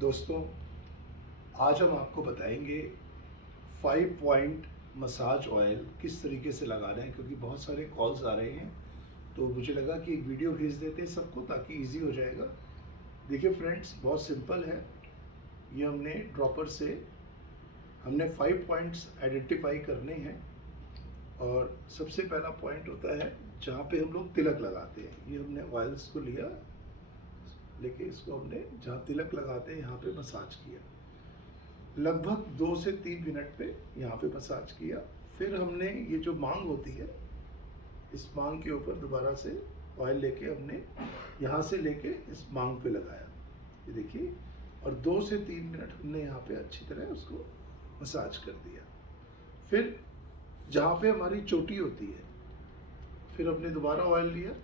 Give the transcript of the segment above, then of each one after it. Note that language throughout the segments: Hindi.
दोस्तों, आज हम आपको बताएंगे 5 पॉइंट मसाज ऑयल किस तरीके से लगाना है, क्योंकि बहुत सारे कॉल्स आ रहे हैं। तो मुझे लगा कि एक वीडियो भेज देते हैं सबको, ताकि इजी हो जाएगा। देखिए फ्रेंड्स, बहुत सिंपल है। ये हमने ड्रॉपर से 5 पॉइंट्स आइडेंटिफाई करने हैं। और सबसे पहला पॉइंट होता है जहाँ पे हम लोग तिलक लगाते हैं। ये हमने ऑयल्स को लिया, लेके इसको हमने जहाँ तिलक लगाते हैं यहाँ पे मसाज किया। लगभग 2 से 3 मिनट पे यहाँ पे मसाज किया। फिर हमने ये जो मांग होती है, इस मांग के ऊपर दोबारा से ऑयल लेके हमने यहाँ से लेके इस मांग पे लगाया। ये देखिए, और 2 से 3 मिनट हमने यहाँ पे अच्छी तरह उसको मसाज कर दिया। फिर जहाँ पे हमारी चोटी होती है, फिर हमने दोबारा ऑयल लिया,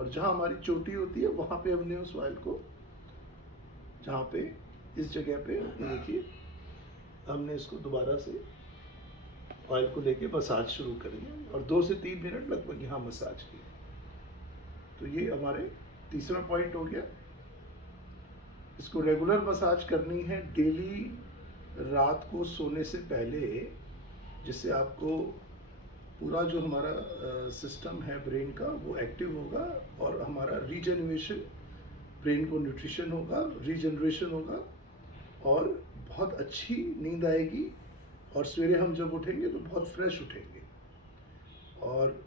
और जहाँ हमारी चोटी होती है वहाँ पे हमने उस ऑयल को, जहाँ पे इस जगह पे देखिए, हमने इसको दोबारा से ऑयल को लेके मसाज शुरू करेंगे। और 2 से 3 मिनट लगभग यहाँ मसाज किया। तो ये हमारे तीसरा पॉइंट हो गया। इसको रेगुलर मसाज करनी है डेली, रात को सोने से पहले, जिससे आपको पूरा जो हमारा सिस्टम है ब्रेन का, वो एक्टिव होगा, और हमारा रीजनरेशन, ब्रेन को न्यूट्रिशन होगा, रीजनरेशन होगा, और बहुत अच्छी नींद आएगी। और सवेरे हम जब उठेंगे तो बहुत फ्रेश उठेंगे। और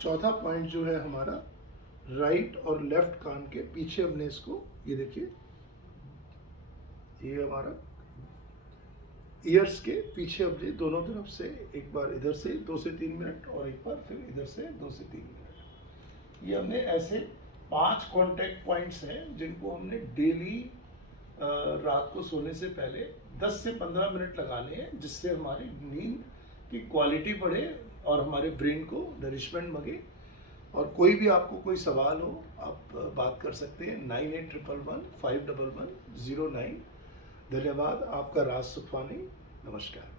चौथा पॉइंट जो है हमारा, राइट और लेफ्ट कान के पीछे हमने इसको, ये देखिए, ये हमारा ईयर्स के पीछे हमने दोनों तरफ से, एक बार इधर से 2 से 3 मिनट, और एक बार फिर इधर से 2 से 3 मिनट। ये हमने ऐसे 5 कॉन्टैक्ट पॉइंट्स हैं जिनको हमने डेली रात को सोने से पहले 10 से 15 मिनट लगाने हैं, जिससे हमारी नींद की क्वालिटी बढ़े और हमारे ब्रेन को नरिशमेंट मिले। और कोई भी आपको कोई सवाल हो, आप बात कर सकते हैं 9811151109। धन्यवाद। आपका राज सुखवानी। नमस्कार।